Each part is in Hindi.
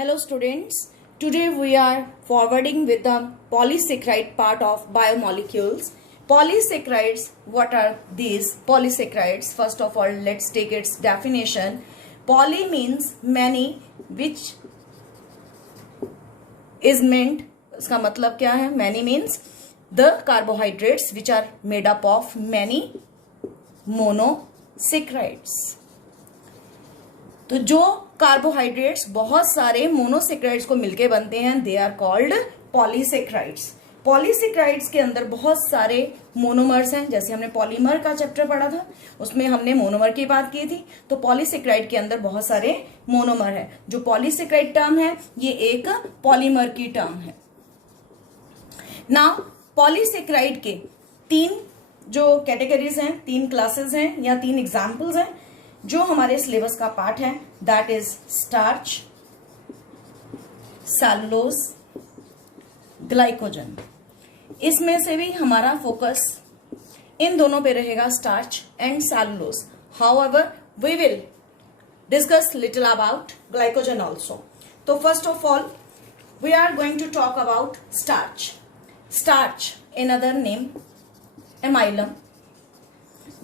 Hello students, today we are forwarding with the polysaccharide part of biomolecules. Polysaccharides, what are these polysaccharides? First of all, let's take its definition. Poly means many, which is meant, इसका मतलब क्या है? Many means the carbohydrates which are made up of many monosaccharides. तो जो कार्बोहाइड्रेट्स बहुत सारे मोनोसेक्राइड्स को मिलके बनते हैं, they are called polysaccharides. Polysaccharides के अंदर बहुत सारे मोनोमर्स हैं. जैसे हमने पॉलीमर का चैप्टर पढ़ा था, उसमें हमने मोनोमर की बात की थी. तो पॉलीसेक्राइड के अंदर बहुत सारे मोनोमर है. जो पॉलीसेक्राइड टर्म है, ये एक पॉलीमर की टर्म है. नाउ पॉलीसेक्राइड के तीन जो कैटेगरीज हैं, तीन क्लासेस हैं या तीन एग्जाम्पल्स हैं जो हमारे सिलेबस का पार्ट है. That is starch, cellulose, glycogen. इसमें से भी हमारा फोकस इन दोनों पे रहेगा, starch and cellulose. However we will discuss little about glycogen also. तो first of all we are going to talk about starch. Starch in other name amylum.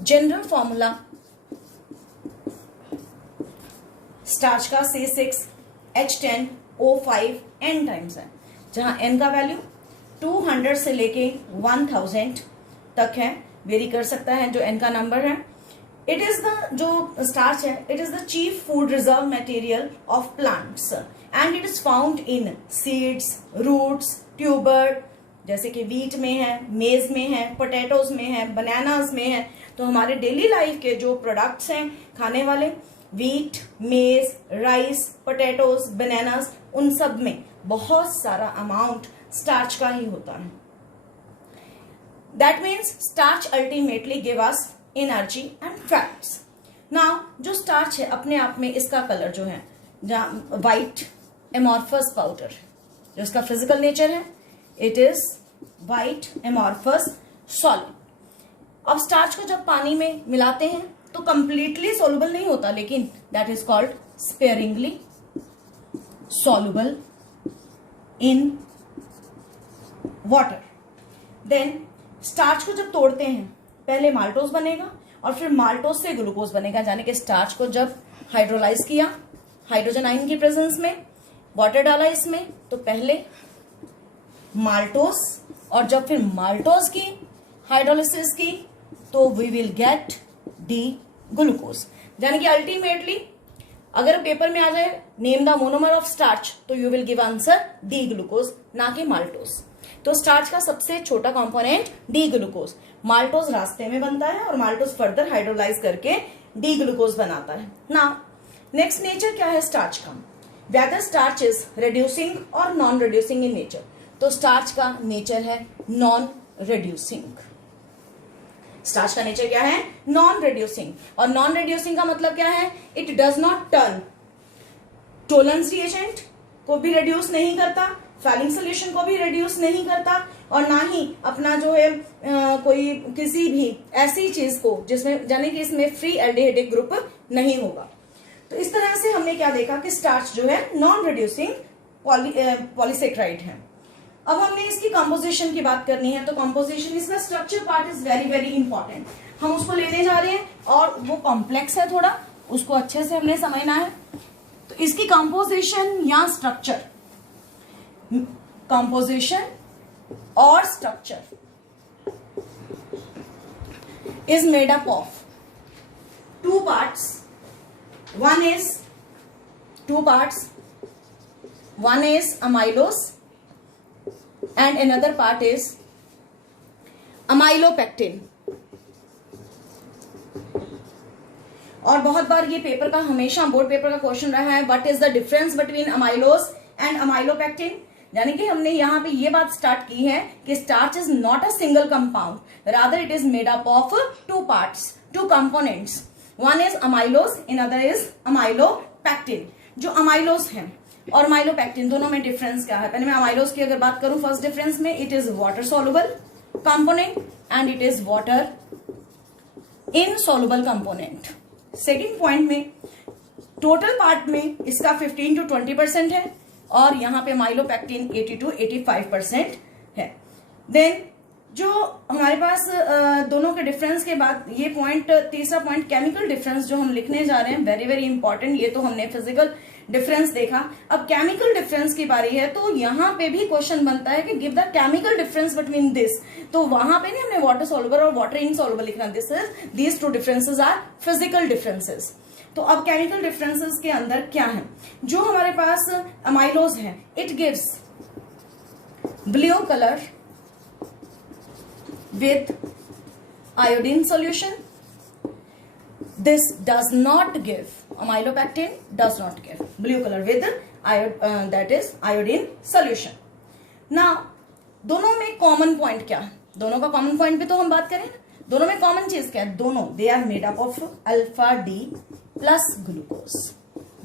General formula starch का C6H10O5 N टाइम्स है, जहां N का वैल्यू 200 से लेके 1000 तक है. वेरी कर सकता है जो N का नंबर है. इट इज द जो स्टार्च है, it is the chief food reserve material of plants and it is found in seeds, roots, tuber, जैसे कि वीट में है, मेज में है, पोटैटोज में है, बनानास में है. तो हमारे डेली लाइफ के जो प्रोडक्ट्स हैं खाने वाले, वीट, मेज, राइस, पोटैटोज, बनानास, उन सब में बहुत सारा अमाउंट स्टार्च का ही होता है. That means starch ultimately give us energy and fats. Now जो स्टार्च है अपने आप में, इसका कलर जो है व्हाइट एमॉर्फस पाउडर, जो इसका फिजिकल नेचर है, it is white amorphous solid. अब स्टार्च को जब पानी में मिलाते हैं तो कंप्लीटली सॉल्युबल नहीं होता, लेकिन that is called sparingly soluble in water. Then starch को जब तोड़ते हैं, पहले माल्टोज बनेगा और फिर माल्टोज से ग्लूकोज बनेगा. यानी कि स्टार्च को जब हाइड्रोलाइज किया हाइड्रोजन आयन की प्रेजेंस में, वाटर डाला इसमें, तो पहले माल्टोज, और जब फिर माल्टोज की हाइड्रोलिसिस की तो we will get D glucose. यानी कि अल्टीमेटली अगर पेपर में आ जाए name the monomer of starch, तो you will give answer D glucose, ना कि माल्टोज. तो स्टार्च का सबसे छोटा कंपोनेंट डी ग्लूकोज. माल्टोज रास्ते में बनता है और माल्टोज फर्दर हाइड्रोलाइज करके डी ग्लूकोज बनाता है. ना नेक्स्ट नेचर क्या है स्टार्च का? वेदर स्टार्च इज रिड्यूसिंग और नॉन रिड्यूसिंग इन नेचर. तो स्टार्च का नेचर है नॉन रिड्यूसिंग. स्टार्च का नेचर क्या है? Non reducing. और नॉन रिड्यूसिंग का मतलब क्या है? It does not turn. Tollens reagent को भी रिड्यूस नहीं करता, फैलिंग सोल्यूशन को भी रिड्यूस नहीं करता, और ना ही अपना जो है कोई किसी भी ऐसी चीज को जिसमें यानी कि इसमें फ्री एल्डिहाइडिक ग्रुप नहीं होगा. तो इस तरह से हमने क्या देखा कि स्टार्च जो है नॉन रिड्यूसिंग पॉलीसेक्राइड है. अब हमने इसकी कंपोजिशन की बात करनी है. तो कंपोजिशन, इसका structure part is very very important. हम उसको लेने जा रहे हैं और वो कॉम्प्लेक्स है थोड़ा, उसको अच्छे से हमने समझना है. तो इसकी कंपोजिशन या स्ट्रक्चर, कंपोजिशन और structure is made up of two parts. One is amylose and another part is amylopectin. और बहुत बार ये पेपर का, हमेशा बोर्ड पेपर का क्वेश्चन रहा है, what is the difference between amylose and amylopectin. यानी कि हमने यहाँ पे ये बात स्टार्ट की है कि starch is not a single compound, rather it is made up of two parts, two components. One is amylose, in other is amylopectin. जो अमाइलोज है और माइलोपेक्टिन, दोनों में डिफरेंस क्या है? पहले मैं अमाइलोज की अगर बात करूं, फर्स्ट डिफरेंस में, it is water soluble component and it is water insoluble component. Second point में टोटल पार्ट में इसका 15 to 20% है, और यहाँ पे अमाइलोपेक्टिन 82-85% है। देन जो हमारे पास दोनों के डिफरेंस के बाद ये पॉइंट, तीसरा पॉइंट केमिकल डिफरेंस जो हम लिखने जा रहे हैं, वेरी वेरी इंपॉर्टेंट। ये तो हमने फिजिकल डिफरेंस देखा, अब केमिकल डिफरेंस की बारी है। तो यहाँ पे भी क्वेश्चन बनता है कि give the chemical difference between this. तो वहां पे नहीं हमने वाटर सॉल्युबल और वाटर इनसॉल्युबल लिखना, these two differences are physical differences. तो अब केमिकल डिफरेंसेस के अंदर क्या है, जो हमारे पास अमाइलोज है, it gives blue colour with iodine solution. This does not give, amylopectin does not give blue color with that is iodine solution. Now दोनों में कॉमन पॉइंट क्या है, दोनों का कॉमन पॉइंट भी तो हम बात करें, दोनों में कॉमन चीज क्या है, दोनों they are made up of alpha D plus glucose,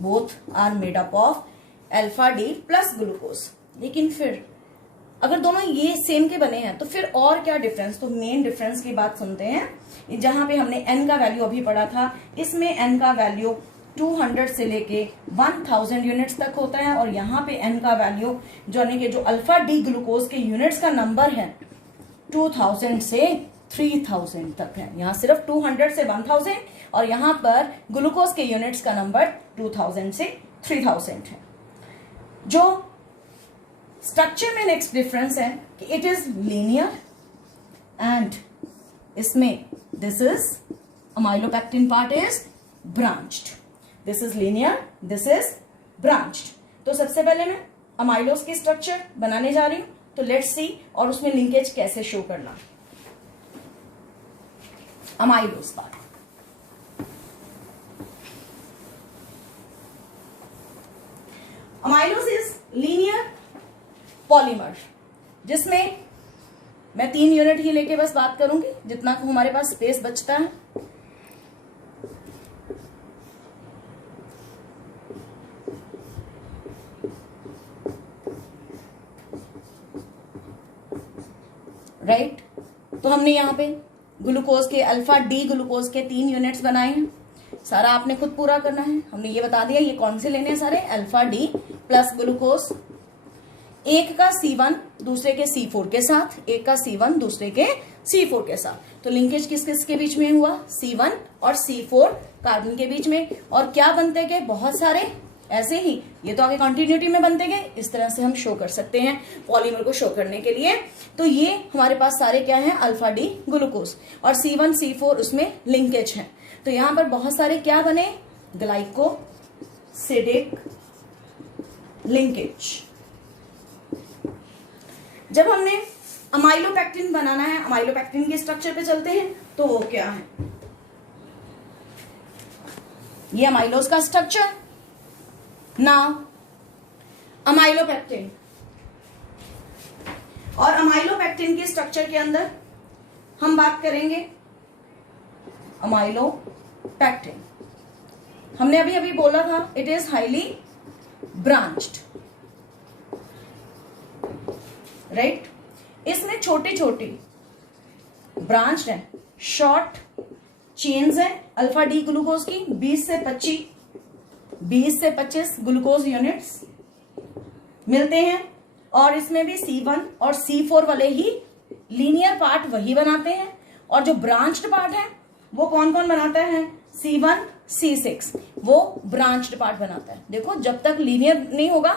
both are made up of alpha D plus glucose. लेकिन फिर अगर दोनों ये सेम के बने हैं तो फिर और क्या डिफरेंस, तो मेन डिफरेंस की बात सुनते हैं। जहां पे हमने एन का वैल्यू अभी पढ़ा था, इसमें एन का वैल्यू 200 से लेके 1000 यूनिट्स तक होता है, और यहाँ पे एन का वैल्यू यानी कि जो अल्फा डी ग्लूकोज के यूनिट्स का नंबर है 2000 से 3000 तक है। यहाँ सिर्फ 200 से 1000 और यहाँ पर ग्लूकोज के यूनिट्स का नंबर 2000 से 3000 है। जो स्ट्रक्चर में नेक्स्ट डिफरेंस है कि इट इज लीनियर एंड इसमें this is amylopectin part is branched, this is linear, this is branched. तो सबसे पहले मैं अमाइलोज की स्ट्रक्चर बनाने जा रही हूं, तो लेट्स सी, और उसमें लिंकेज कैसे शो करना। Amylose part, amylose is linear polymer, जिसमें मैं 3 यूनिट ही लेके बस बात करूंगी, जितना को हमारे पास स्पेस बचता है। राइट, तो हमने यहाँ पे ग्लूकोज के अल्फा डी ग्लूकोज के 3 यूनिट्स बनाए हैं, सारा आपने खुद पूरा करना है। हमने ये बता दिया ये कौन से लेने हैं सारे, अल्फा डी प्लस ग्लूकोज, एक का C1 दूसरे के C4 के साथ, एक का C1 दूसरे के C4 के साथ। तो लिंकेज किस किस के बीच में हुआ, C1 और C4 कार्बन के बीच में। और क्या बनते गए, बहुत सारे ऐसे ही, ये तो आगे कंटिन्यूटी में बनते गए, इस तरह से हम शो कर सकते हैं पॉलीमर को शो करने के लिए। तो ये हमारे पास सारे क्या हैं, अल्फा डी ग्लूकोज, और C1 C4 उसमें लिंकेज है। तो यहां पर बहुत सारे क्या बने, ग्लाइकोसिडिक लिंकेज। जब हमने अमाइलोपेक्टिन बनाना है, अमाइलोपेक्टिन के स्ट्रक्चर पे चलते हैं, तो वो क्या है, ये अमाइलोज का स्ट्रक्चर। नाउ अमाइलोपेक्टिन, और अमाइलोपेक्टिन के स्ट्रक्चर के अंदर हम बात करेंगे अमाइलोपेक्टिन। हमने अभी अभी बोला था it is highly branched, right. इसमें छोटी छोटी ब्रांच है, शॉर्ट चेन्स है अल्फा डी ग्लूकोज की, 20 से 25 ग्लूकोज यूनिट्स मिलते हैं। और इसमें भी C1 और C4 वाले ही लीनियर पार्ट वही बनाते हैं, और जो ब्रांच्ड पार्ट है वो कौन कौन बनाता है, C1 C6 वो ब्रांच्ड पार्ट बनाता है। देखो जब तक लीनियर नहीं होगा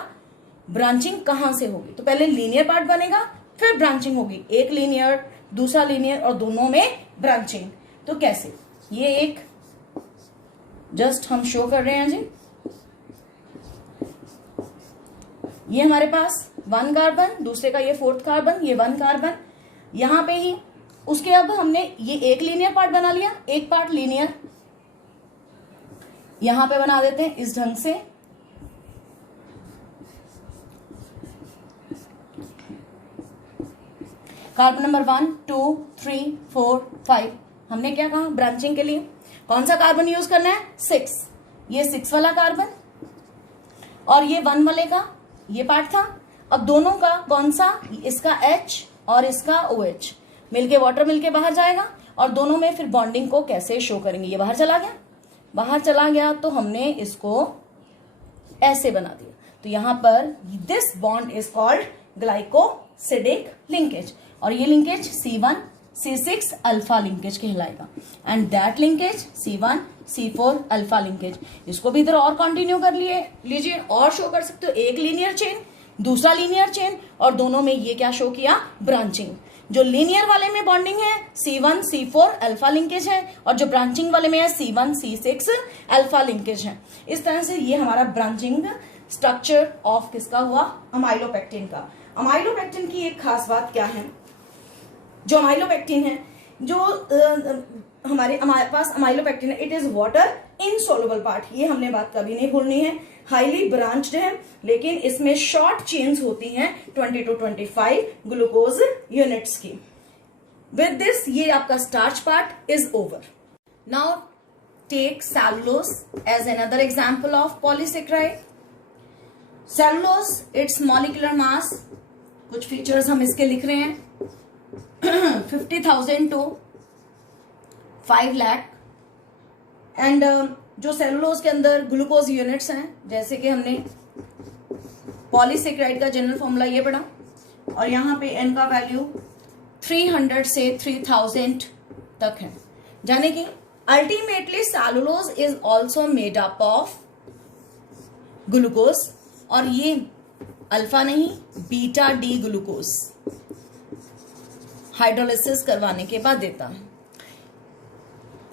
ब्रांचिंग कहां से होगी, तो पहले लीनियर पार्ट बनेगा फिर ब्रांचिंग होगी, एक लीनियर दूसरा लीनियर और दोनों में ब्रांचिंग। तो कैसे, ये एक जस्ट हम शो कर रहे हैं जी, ये हमारे पास 1 कार्बन, दूसरे का ये 4th कार्बन, ये 1 कार्बन यहां पे ही। उसके अब हमने ये एक लीनियर पार्ट बना लिया, एक पार्ट लीनियर यहां पे बना देते हैं इस ढंग से। कार्बन नंबर 1 2 3 4 5 हमने क्या कहा, ब्रांचिंग के लिए कौन सा कार्बन यूज करना है, 6। ये 6 वाला कार्बन और ये 1 वाले का ये पार्ट था। अब दोनों का कौन सा, इसका H और इसका OH मिलके वाटर मिलके बाहर जाएगा, और दोनों में फिर बॉन्डिंग को कैसे शो करेंगे, ये बाहर चला गया तो हमने इसको ऐसे बना दिया। तो यहां पर this bond is called glycosidic linkage, और ये लिंकेज C1C6 अल्फा लिंकेज कहलाएगा, and that linkage C1C4 alpha linkage. इसको भी इधर और कंटिन्यू कर लीजिए और शो कर सकते हो, एक लीनियर चेन दूसरा लीनियर चेन, और दोनों में ये क्या शो किया, ब्रांचिंग। जो लीनियर वाले में बॉन्डिंग है C1C4 अल्फा लिंकेज है, और जो ब्रांचिंग वाले में है C1C6 अल्फा लिंकेज है। इस तरह से ये हमारा ब्रांचिंग स्ट्रक्चर ऑफ किसका हुआ, अमाइलोपेक्टिन का। अमाइलोपेक्टिन की एक खास बात क्या है, जो अमाइलोपेक्टिन है, जो हमारे पास अमाइलोपेक्टिन है, it is water insoluble part, ये हमने बात कभी नहीं भूलनी है। हाईली ब्रांच्ड है, लेकिन इसमें शॉर्ट चेन्स होती हैं 20 to 25 ग्लूकोज यूनिट्स की। विद दिस ये आपका starch part is over. Now take cellulose as another example of polysaccharide. Cellulose its molecular mass, कुछ फीचर्स हम इसके लिख रहे हैं 50,000 to 5 लाख, एंड जो सेलुलोज के अंदर ग्लूकोज यूनिट्स हैं, जैसे कि हमने पॉलीसेकेराइड का जनरल फॉर्मूला ये पढ़ा, और यहाँ पे एन का वैल्यू 300 से 3000 तक है, यानी कि ultimately cellulose is also made up of glucose, और ये अल्फा नहीं बीटा डी ग्लूकोज हाइड्रोलिसिस करवाने के बाद देता है।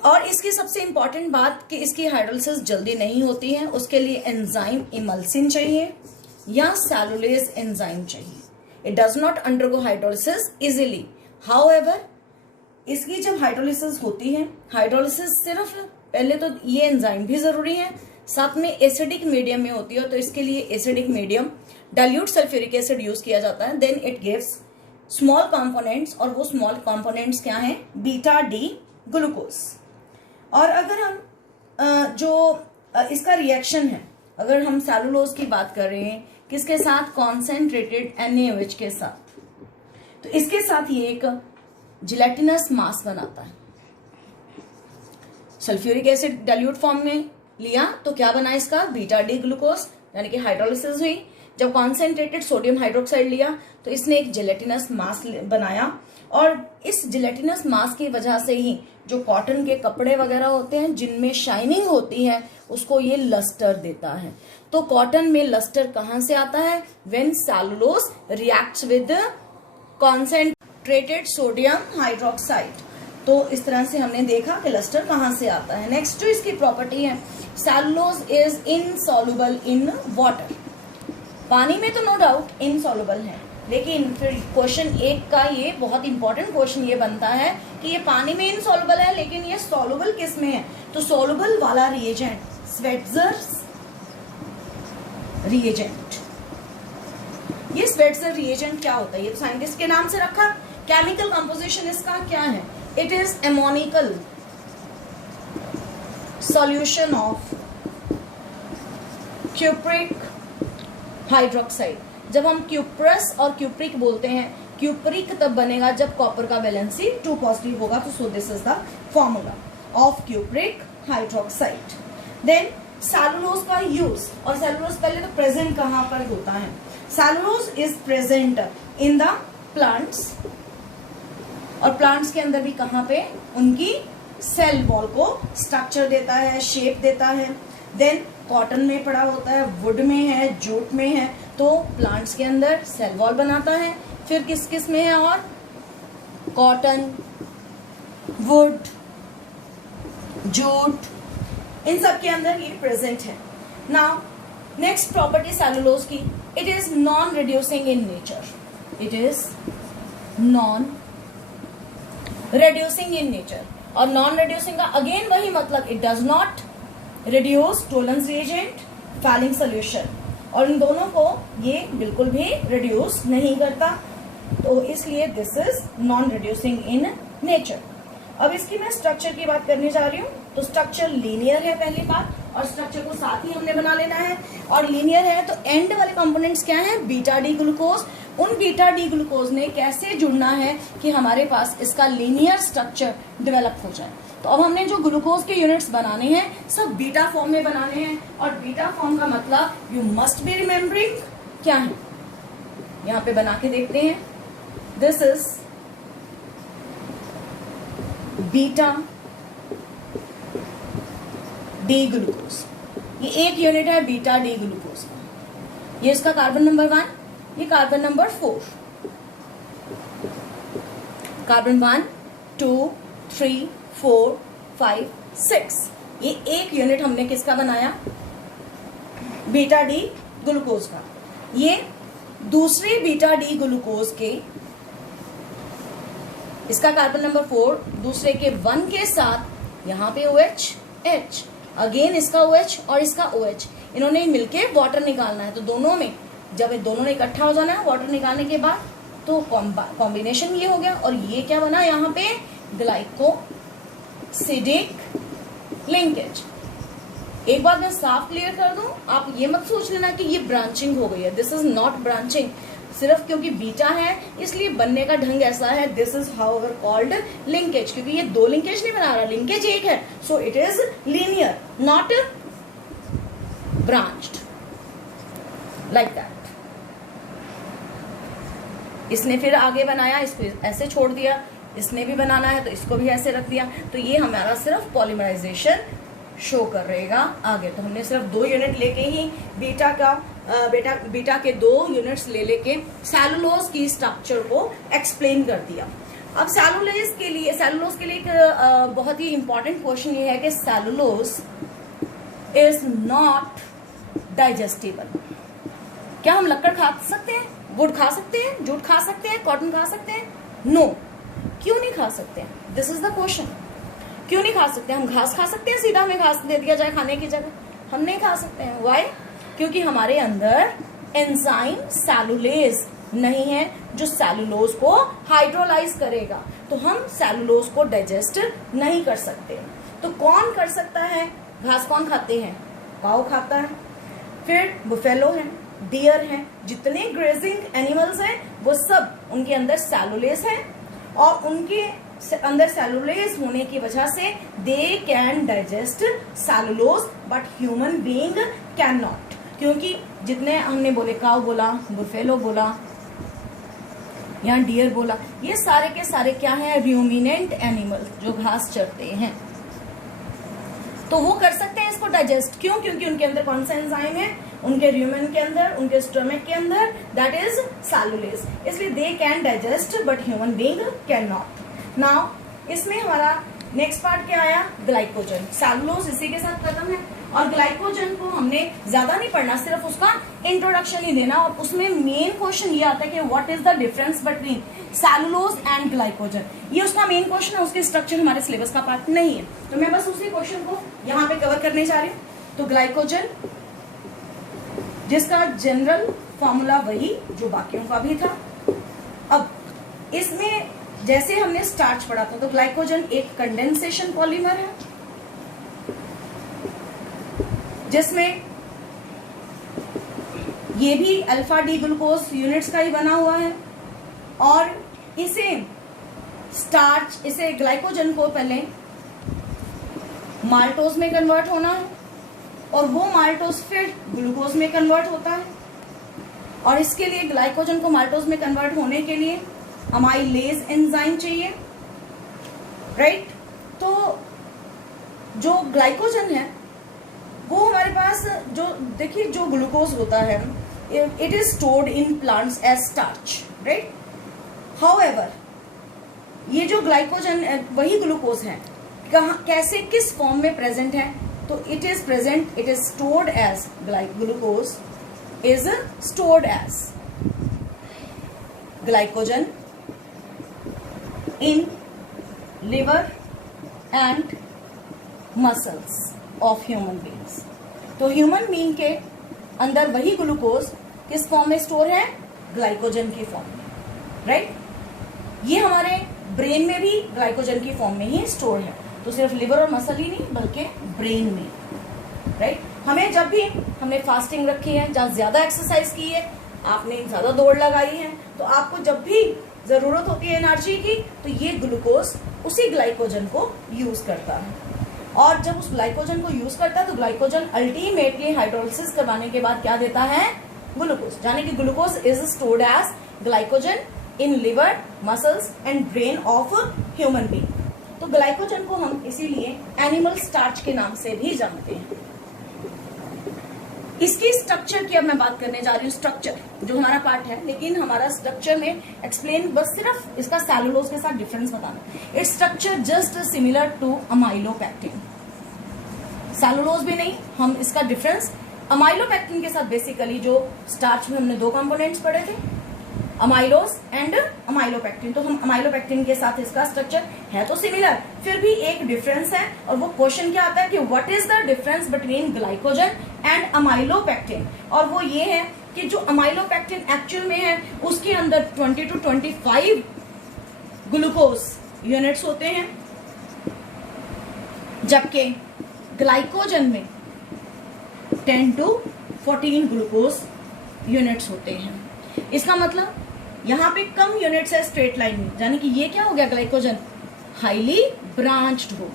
और इसकी सबसे इंपॉर्टेंट बात कि इसकी हाइड्रोलिसिस जल्दी नहीं होती है, उसके लिए एंजाइम इमल्सिन चाहिए या सेलुलेज एंजाइम चाहिए। It does not undergo hydrolysis easily. However इसकी जब हाइड्रोलिसिस होती है, हाइड्रोलिसिस सिर्फ पहले तो ये एंजाइम भी जरूरी है, साथ में एसिडिक मीडियम में होती है, तो इसके लिए acidic medium dilute sulphuric acid use किया जाता है। Then it gives small components, और वो स्मॉल कंपोनेंट्स क्या हैं, बीटा डी ग्लूकोज। और अगर हम इसका रिएक्शन है, अगर हम सेलुलोज की बात कर रहे हैं किसके साथ, कॉन्सेंट्रेटेड NaOH के साथ, तो इसके साथ ये एक जिलेटिनस मास बनाता है। सल्फ्यूरिक एसिड डाइल्यूट फॉर्म में लिया तो क्या बना इसका, बीटा डी ग्लूकोज, यानी कि हाइड्रोलिसिस हुई। जब कॉन्सेंट्रेटेड सोडियम हाइड्रोक्साइड लिया तो इसने एक जिलेटिनस मास बनाया, और इस जिलेटिनस मास की वजह से ही जो कॉटन के कपड़े वगैरह होते हैं जिनमें शाइनिंग होती है, उसको ये लस्टर देता है। तो कॉटन में लस्टर कहां से आता है, when cellulose reacts with concentrated sodium hydroxide. तो इस तरह से हमने देखा कि लस्टर कहां से आता है। नेक्स्ट जो इसकी प्रॉपर्टी है, cellulose is insoluble in water. पानी में तो नो डाउट इनसॉल्युबल है, लेकिन फिर क्वेश्चन एक का ये बहुत इंपॉर्टेंट क्वेश्चन ये बनता है कि ये पानी में इनसॉल्युबल है, लेकिन ये सॉल्युबल किस में है, तो सॉल्युबल वाला रिएजेंट स्वेट्जर्स रिएजेंट। ये स्वेट्जर रिएजेंट क्या होता है, ये तो साइंटिस्ट के नाम से रखा। केमिकल कंपोजिशन इसका क्या है, it is ammoniacal solution of cupric hydroxide. जब हम क्यूप्रस और क्यूप्रिक बोलते हैं, क्यूप्रिक तब बनेगा जब कॉपर का वैलेंसी 2 पॉजिटिव होगा, तो so this is the formula of cupric hydroxide. Then cellulose का यूज, और सेलुलोज पहले तो प्रेजेंट कहां पर होता है, cellulose is present in the plants, और प्लांट्स के अंदर भी कहां पे, उनकी सेल वॉल को स्ट्रक्चर देता है, शेप देता है। देन कॉटन में पड़ा होता है, वुड में है, जूट में है, तो प्लांट्स के अंदर सेल वॉल बनाता है। फिर किस किस में है, और कॉटन, वुड, जूट, इन सब के अंदर ये प्रेजेंट है। नाउ नेक्स्ट प्रॉपर्टी सेलुलोज की, it is non reducing in nature. It is non reducing in nature, और नॉन रिड्यूसिंग का अगेन वही मतलब, it does not reduce Tollens reagent, Fehling solution, और इन दोनों को ये बिल्कुल भी रिड्यूस नहीं करता, तो इसलिए this is non reducing in nature. अब इसकी मैं स्ट्रक्चर की बात करने जा रही हूँ। तो स्ट्रक्चर लीनियर है पहली बात, और स्ट्रक्चर को साथ ही हमने बना लेना है। और लीनियर है तो एंड वाले कंपोनेंट्स क्या है, बीटा डी ग्लूकोज। उन बीटा डी ग्लूकोज ने कैसे जुड़ना है कि हमारे पास इसका लीनियर स्ट्रक्चर डेवलप हो जाए। तो अब हमने जो ग्लूकोज के यूनिट्स बनाने हैं सब बीटा फॉर्म में बनाने हैं, और बीटा फॉर्म का मतलब यू मस्ट बी रिमेम्बरिंग क्या है, यहां पे बना के देखते हैं। This is beta D glucose, ये एक यूनिट है बीटा डी ग्लूकोज का। ये इसका कार्बन नंबर 1, ये कार्बन नंबर 4, कार्बन 1 2 3 4 5 6, ये एक यूनिट हमने किसका बनाया, बीटा डी ग्लूकोज का। ये दूसरे बीटा डी ग्लूकोज के, इसका कार्बन नंबर 4 दूसरे के 1 के साथ यहाँ पे OH H, अगेन इसका OH और इसका OH, इन्होंने मिलके वाटर निकालना है। तो दोनों में जब दोनों ने इकट्ठा हो जाना है वाटर निकालने के बाद, तो कॉम्बिनेशन ये हो गया, और ये क्या बना यहाँ पे, ग्लाइकोसिडिक लिंकेज। एक बात मैं साफ क्लियर कर दूं, आप ये मत सोच लेना कि ये ब्रांचिंग हो गई है, दिस इज नॉट ब्रांचिंग। सिर्फ क्योंकि बीटा है इसलिए बनने का ढंग ऐसा है, this is how ever called linkage, क्योंकि ये दो लिंकेज नहीं बना रहा, लिंकेज एक है, so it is linear not branched like that. इसने फिर आगे बनाया, इसको ऐसे छोड़ दिया, इसने भी बनाना है तो इसको भी ऐसे रख दिया, तो ये हमारा सिर्फ पॉलीमराइजेशन शो कर रहेगा आगे। तो हमने सिर्फ 2 यूनिट लेके ही बीटा के 2 यूनिट्स लेके सेलुलोज की स्ट्रक्चर को एक्सप्लेन कर दिया। अब सेलुलोज के लिए एक बहुत ही इंपॉर्टेंट क्वेश्चन ये है कि सेलुलोज इज नॉट डाइजेस्टिबल। क्या हम लकड़ खा सकते हैं, वुड खा सकते हैं, जूट खा सकते हैं, कॉटन खा सकते हैं? नो। क्यों नहीं खा सकते? This is the question. क्यों नहीं खा सकते? हम घास खा सकते हैं, सीधा हमें घास दे दिया जाए खाने की जगह, हम नहीं खा सकते हैं। व्हाई? क्योंकि हमारे अंदर एंजाइम सेलुलेज नहीं है जो सेलुलोज को हाइड्रोलाइज करेगा, तो हम सेलुलोज को डाइजेस्ट नहीं कर सकते। तो कौन कर सकता है? घास कौन खाते हैं? काऊ खाता है, फिर बुफेलो है, डियर है, जितने ग्रेजिंग एनिमल्स हैं वो सब उनके अंदर सेलुलेज है, और उनके अंदर सेलुलेज होने की वजह से they can digest cellulose, but human being can not. क्योंकि जितने हमने बोले, काऊ बोला, बुफेलो बोला, यहाँ डियर बोला, ये सारे के सारे क्या है? रूमिनेंट एनिमल जो घास चरते हैं, तो वो कर सकते हैं इसको डाइजेस्ट। क्यों? क्योंकि उनके अंदर कौन सा एंजाइम है? उनके र्यूमेन के अंदर, उनके स्टमक के अंदर, दैट इज सेलुलेज, इसलिए they can digest but human being can not. Now इसमें हमारा नेक्स्ट पार्ट क्या आया? ग्लाइकोजन। सेलुलोज इसी के साथ खत्म है, और ग्लाइकोजन को हमने ज्यादा नहीं पढ़ना, सिर्फ उसका इंट्रोडक्शन ही देना, और उसमें मेन क्वेश्चन ये आता है कि what is the difference between cellulose and glycogen. ये उसका मेन क्वेश्चन है, उसके स्ट्रक्चर हमारे सिलेबस का पार्ट नहीं है, तो मैं बस उसी क्वेश्चन को यहाँ पे कवर करने जा रही हूँ। तो ग्लाइकोजन, जिसका जनरल फॉर्मूला वही जो बाकियों का भी था। अब इसमें जैसे हमने स्टार्च पढ़ा था, तो ग्लाइकोजन एक कंडेंसेशन पॉलीमर है जिसमें ये भी अल्फा डी ग्लूकोज यूनिट्स का ही बना हुआ है, और इसे ग्लाइकोजन को पहले माल्टोज में कन्वर्ट होना है, और वो माल्टोज फिर ग्लूकोज में कन्वर्ट होता है, और इसके लिए ग्लाइकोजन को माल्टोज में कन्वर्ट होने के लिए अमाइलेज एंजाइम चाहिए, राइट। तो जो ग्लाइकोजन है वो हमारे पास जो देखिए जो ग्लूकोज होता है, it is stored in plants as starch, right. However ये जो ग्लाइकोजन वही ग्लूकोज है, कैसे किस फॉर्म में प्रेजेंट है? तो it is present, it is stored as glucose is stored as glycogen in liver and muscles of human beings। तो ह्यूमन बीइंग के अंदर वही ग्लूकोज किस फॉर्म में स्टोर है? ग्लाइकोजन की फॉर्म में, राइट। ये हमारे ब्रेन में भी ग्लाइकोजन की फॉर्म में ही स्टोर है, तो सिर्फ लिवर और मसल ही नहीं बल्कि ब्रेन में, राइट। हमें जब भी हमने फास्टिंग रखी है, जहाँ ज्यादा एक्सरसाइज की है, आपने ज्यादा दौड़ लगाई है, तो आपको जब भी जरूरत होती है एनर्जी की, तो ये ग्लूकोज उसी ग्लाइकोजन को यूज करता है, और जब उस ग्लाइकोजन को यूज करता है तो ग्लाइकोजन अल्टीमेटली हाइड्रोलिसिस करवाने के बाद क्या देता है, ग्लूकोज। यानी कि glucose is stored as glycogen in liver, muscles and brain of human being. तो ग्लाइकोजन को हम इसीलिए एनिमल स्टार्च के नाम से भी जानते हैं। इसकी स्ट्रक्चर की अब मैं बात करने जा रही हूँ, स्ट्रक्चर जो हमारा पार्ट है, लेकिन हमारा स्ट्रक्चर में एक्सप्लेन बस सिर्फ इसका सेलुलोज के साथ डिफरेंस बताना। Its structure just similar to amylopectin, cellulose भी नहीं, हम इसका डिफरेंस अमाइलोपेक्टिन के साथ बेसिकली जो स्टार्च में हमने दो कंपोनेंट्स पढ़े थे, अमाइलोज एंड अमाइलोपेक्टिन, तो हम अमाइलोपेक्टिन के साथ इसका स्ट्रक्चर है तो सिमिलर, फिर भी एक डिफरेंस है। और वो क्वेश्चन क्या आता है कि what is the difference between glycogen and amylopectin, और वो ये है कि जो अमाइलोपेक्टिन एक्चुअल में है उसके अंदर 20 to 25 ग्लूकोज यूनिट्स होते हैं, जबकि ग्लाइकोजन में 10 to 14 ग्लूकोज यूनिट्स होते हैं। इसका मतलब यहां पे कम यूनिट्स है स्ट्रेट लाइन में, यानी कि ये क्या हो गया, ग्लाइकोजन हाईली ब्रांच्ड हो,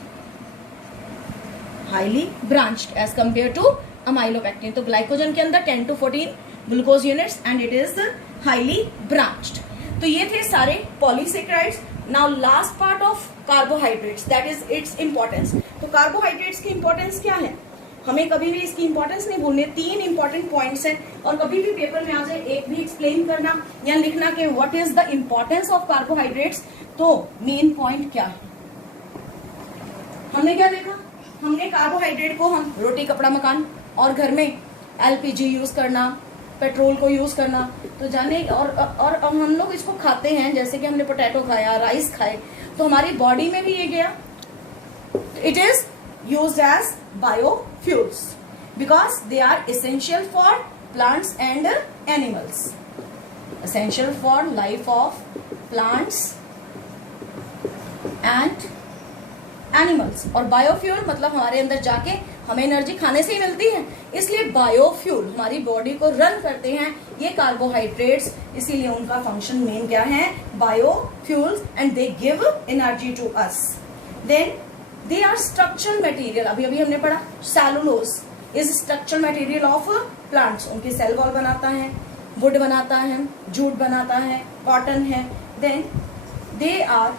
highly branched as compare to amylopectin. तो ग्लाइकोजन के अंदर 10 to 14 glucose units and it is highly branched. तो ये थे सारे polysaccharides. Now last part of carbohydrates, that is its importance. तो कार्बोहाइड्रेट्स की इंपॉर्टेंस क्या है, हमें कभी भी इसकी इंपॉर्टेंस नहीं भूलनी। 3 इंपॉर्टेंट पॉइंट्स हैं, और कभी भी पेपर में आ जाए एक भी एक्सप्लेन करना या लिखना कि what is the importance of carbohydrates, तो मेन पॉइंट क्या है। हमने क्या देखा, हमने कार्बोहाइड्रेट को हम रोटी कपड़ा मकान और घर में एलपीजी यूज करना, पेट्रोल को यूज करना, तो जाने और हम लोग इसको खाते हैं, जैसे कि हमने पोटैटो खाया, राइस खाए, तो हमारी बॉडी में भी ये गया। It is used as biofuels because they are essential for plants and animals, essential for life of plants and animals। और biofuel मतलब हमारे अंदर जाके हमें एनर्जी खाने से ही मिलती है, इसलिए बायोफ्यूल हमारी बॉडी को रन करते हैं ये कार्बोहाइड्रेट्स, इसीलिए उनका फंक्शन मेन क्या है, biofuels, and they give energy to us. Then they are structural material, अभी अभी हमने पढ़ा cellulose is structural material of plants, उनकी सेल वॉल बनाता है, वुड बनाता है, जूट बनाता है, कॉटन है। Then they are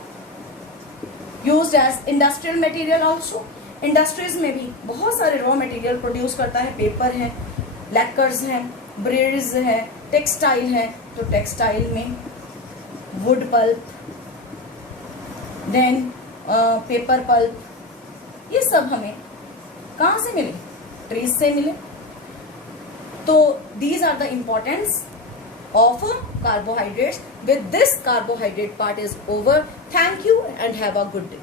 used as industrial material also, industries में भी बहुत सारे रॉ मटेरियल प्रोड्यूस करता है, पेपर है, लैकर्स है, ब्रेड्स है, टेक्सटाइल है, तो टेक्सटाइल में wood pulp, then paper pulp, ये सब हमें कहां से मिले, ट्रीज से मिले। तो these are the importance of carbohydrates. With this, carbohydrate part is over. Thank you and have a good day.